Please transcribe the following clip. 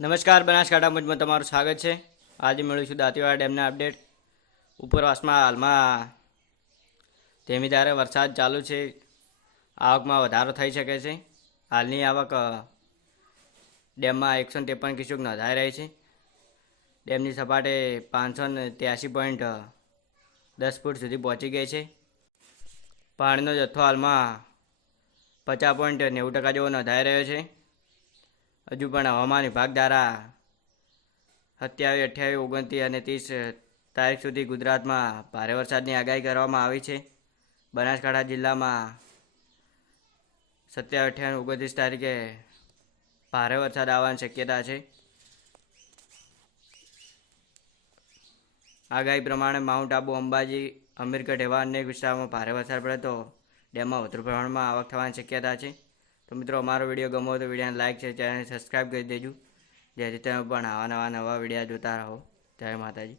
નમસ્કાર, બનાસકાંઠા મુજબમાં તમારું સ્વાગત છે. આજે મેળવીશું દાંતીવાડા ડેમના અપડેટ. ઉપરવાસમાં હાલમાં ધીમી ધારે વરસાદ ચાલુ છે. આવકમાં વધારો થઈ શકે છે. હાલની આવક ડેમમાં એકસો ત્રેપન ક્યુસેક નોંધાઈ રહી છે. ડેમની સપાટે પાંચસો ને ત્યાસી પોઈન્ટ દસ ફૂટ સુધી પહોંચી ગઈ છે. પાણીનો જથ્થો હાલમાં પચાસ પોઈન્ટ નેવું ટકા જેવો નોંધાઈ રહ્યો છે. હજુ પણ હવામાન વિભાગ દ્વારા સત્યાવીસ, અઠ્યાવીસ, ઓગણત્રીસ અને ત્રીસ તારીખ સુધી ગુજરાતમાં ભારે વરસાદની આગાહી કરવામાં આવી છે. બનાસકાંઠા જિલ્લામાં સત્યાવીસ, અઠ્યાવીસ ઓગણત્રીસ તારીખે ભારે વરસાદ આવવાની શક્યતા છે. આગાહી પ્રમાણે માઉન્ટ આબુ, અંબાજી, અમીરગઢ એવા અનેક વિસ્તારોમાં ભારે વરસાદ પડે તો ડેમમાં વધુ પ્રમાણમાં આવક થવાની શક્યતા છે. તો મિત્રો, અમારો વીડિયો ગમો તો વિડીયોને લાઇક છે ચેનલને સબસ્ક્રાઈબ કરી દેજો. જેથી તમે પણ આવા નવા નવા વિડીયા જોતા રહો. જય માતાજી.